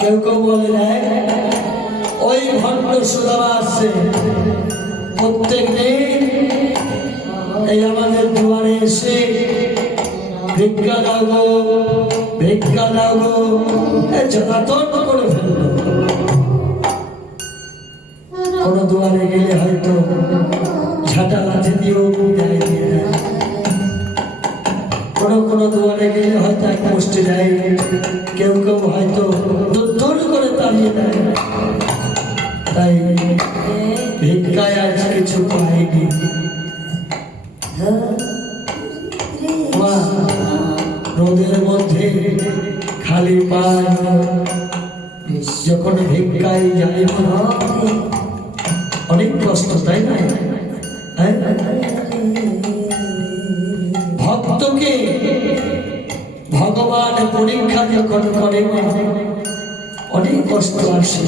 কেউ কেউ বলে দেয় ওই ভণ্ড সুদামা আসছে। প্রত্যেক এই আমাদের দুয়ারে এসে ভিক্ষা দাও ভিক্ষা দাও গো যথাতন করে ফেলল কোনো দুয়ারে গেলে হয়তো ঝাঁটা লাঠি দিয়েও দিয়ে দেয়। কোনো কোনো দুয়ারে গেলে হয়তো এক মুষ্টি দেয়। কেউ কেউ হয়তো দূর করে তাড়িয়ে দেয়। তাই ভিক্ষায় আজ কিছু পাইনি। অনেক কষ্ট তাই না? হ্যাঁ? ভক্তকে ভগবান পরীক্ষা যখন করে অনেক কষ্ট আসে।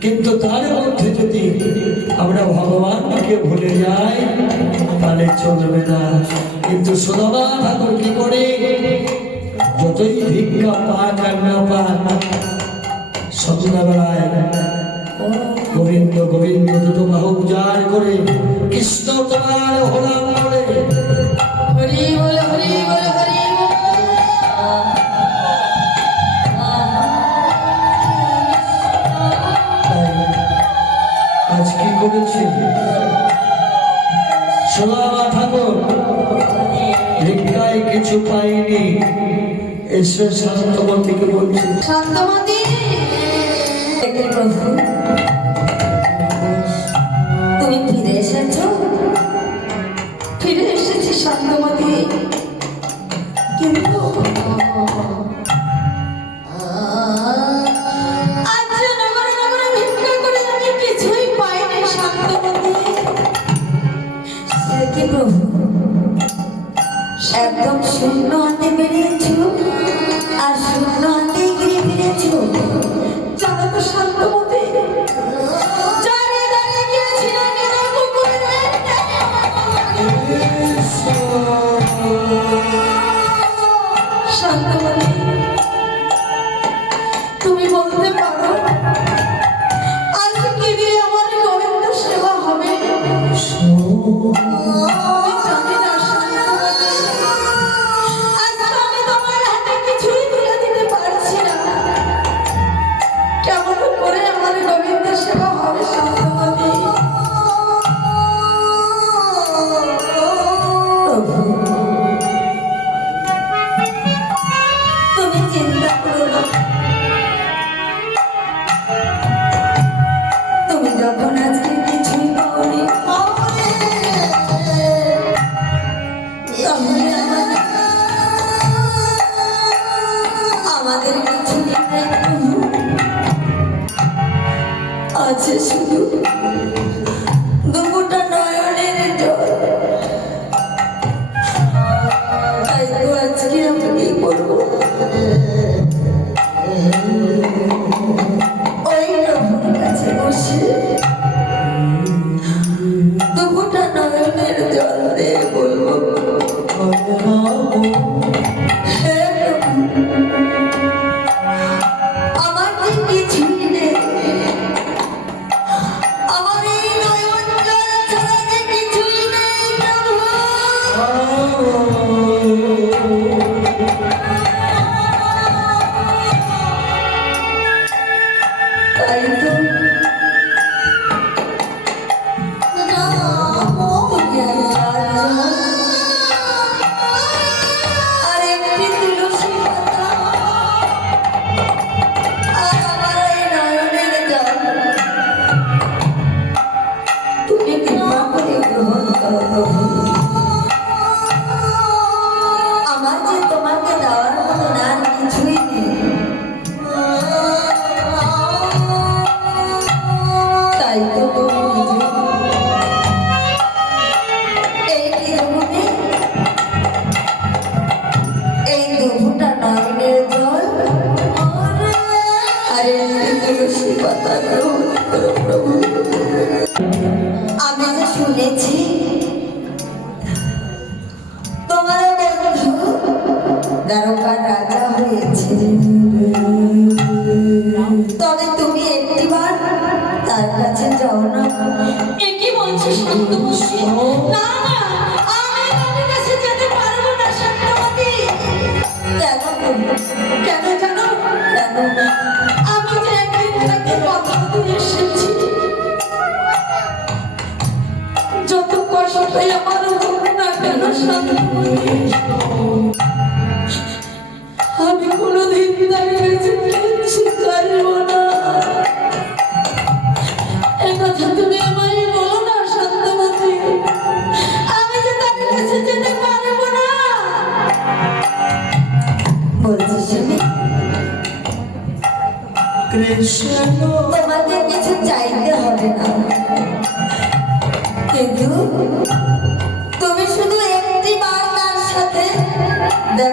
কিন্তু তার মধ্যে যদি আমরা ভগবানকে ভুলে যাই, তাহলে চলবে না। কিন্তু সুদমা ঠাকুর কি করে? যতই ভিক্ষা পাক আর না পাক সন্ধ্যাবেলায় গোবিন্দ গোবিন্দ দুটো বাহু উজাড় করে কৃষ্ণ তোমার হলাম করে হরি বল হরি বল হরি আজ কি করেছে? সোনামা ঠাকুর ভিক্ষায় কিছু পাইনি। এসে শান্তমতিকে বলছে। শান্তমতি gente. আমি কোনোদিন তার কাছে কিচ্ছু চাইব না। এ তুমি আমায় বলো না শান্তমতি আমি যে তার কাছে যেতে পারব না। বলছি শুনি। কৃষ্ণ। তোমাদের কিছু চাইতে হবে না। কিন্তু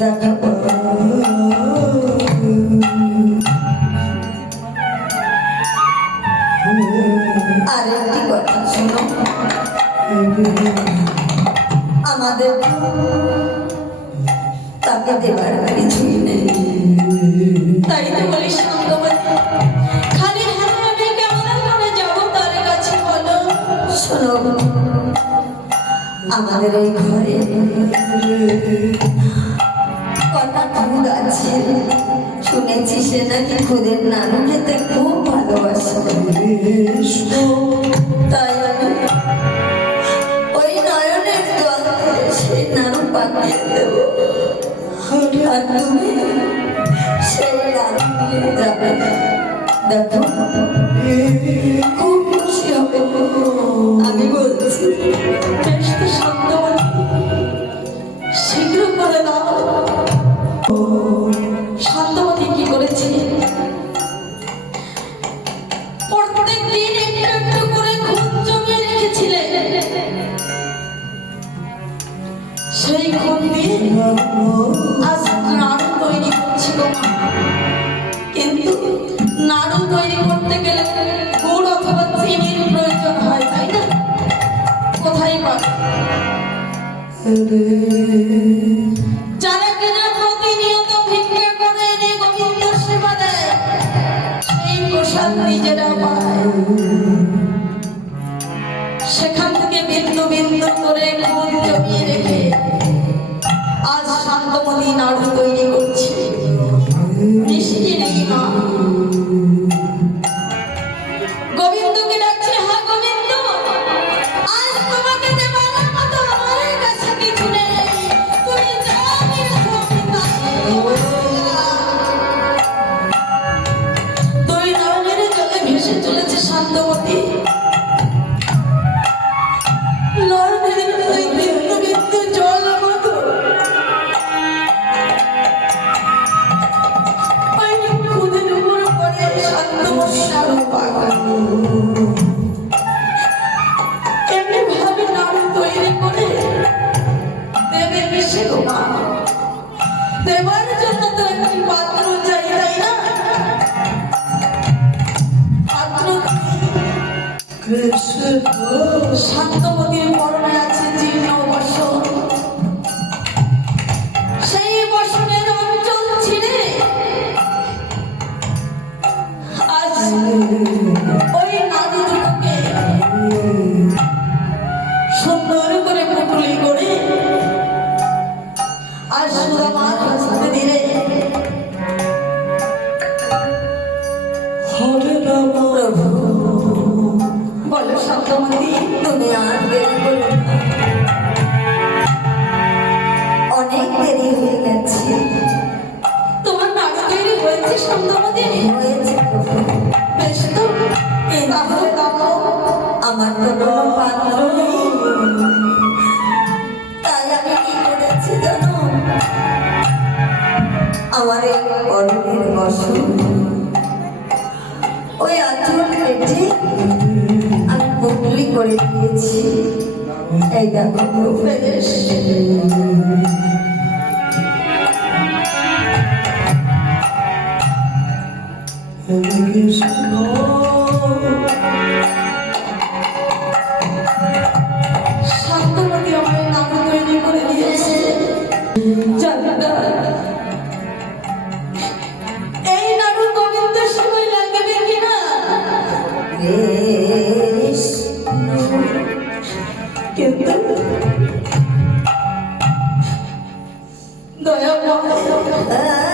দেখা কথা শোনো। আমাদের তাকে দেবার কিছুই নেই তাই তো বলি খালি হাতে আমি কাছে বলো। শোনো, আমাদের এই ঘরে শুনেছি সে নাকি খুদের নানু খেতে খুব ভালোবাসে। তাই ওই নয়নের জল সেই নানু পাঠিয়ে দেব। আর তুমি সেই নানু নিয়ে যাবে। দেখো, খুব খুশি হবে। আমি বলছি, বেশ তো শীঘ্র করে দাও। চিনির প্রয়োজন হয়, তাই না? কোথায় পাবে যারা প্রতিনিয়ত ভিক্ষা করে এনে গোবিন্দ সেখান থেকে বিন্দু বিন্দু করে খুন জমিয়ে রেখে আজ শান্তমতি নাড়ু তৈরি করছে। মিষ্টি নেই মা। দেবার জন্য তো একটা পাত্র চাই তাই না পাত্র কৃষ্ণ শান্তমতির পর প্রভু বলো তুমি আর দেরি করো অনেক দেরি হয়ে গেছে। তোমার নাড়ি তৈরি হয়েছে শান্তমতি হয়েছে বেশ তো এই তাহলে দেখো আমার তো কোনো পাত্র নেই। তাই আমি কি করেছি জানো? আমার এই অরণের বসন। ওই আচরণ কেটে আমি পুটলি করে দিয়েছি। এই দেখো Então eu, eu.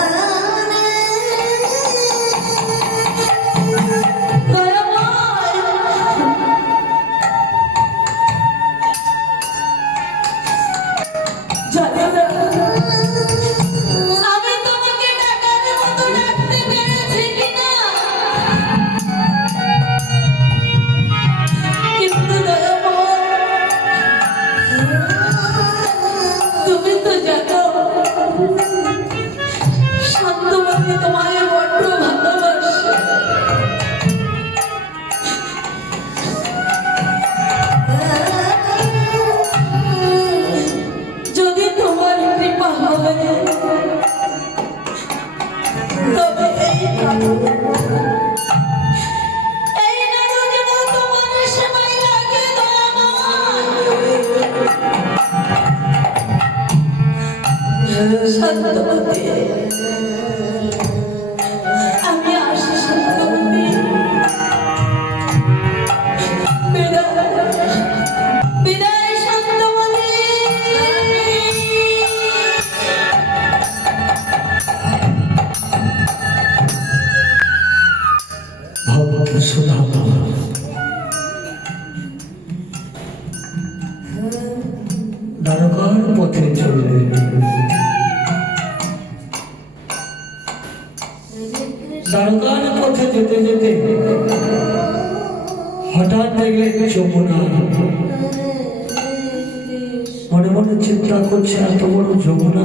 মনে মনে চিন্তা করছে, এত বড় যমুনা।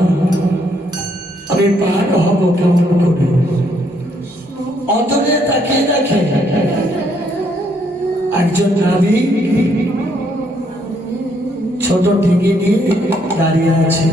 আমি পার হব কেমন করে? অন্তরে তাকিয়ে দেখে একজন নাবি ছোট ডিঙি নিয়ে দাঁড়িয়ে আছে।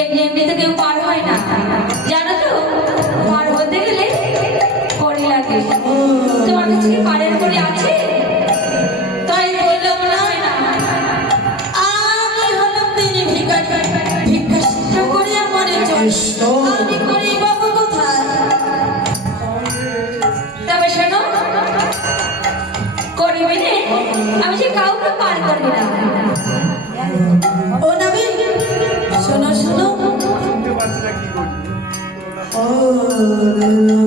এমনিতে কেউ পার হয় না। জানো তো? পার হতে গেলে পরে লাগে। তোমার কাছে কি পারের পরে আছে? তাই না। আমি হলাম করে আমার জ্যেষ্ঠ শোনো করিবে আমি যে কাউকে পার করবে না। đưa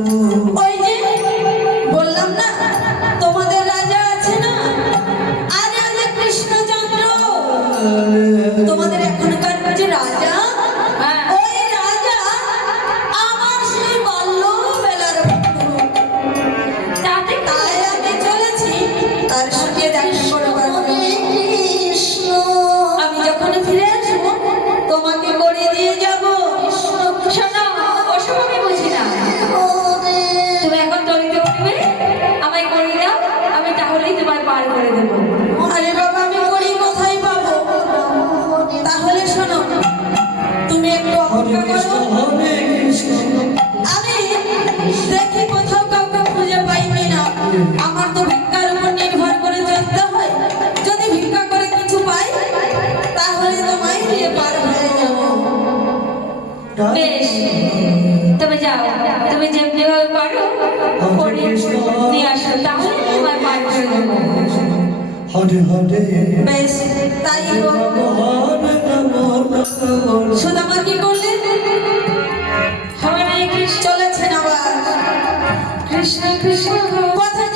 হরে হরে। বেশ তাই কি করলেন হরে কৃষ্ণ। চলেছেন আবার। কৃষ্ণ কৃষ্ণ। কথা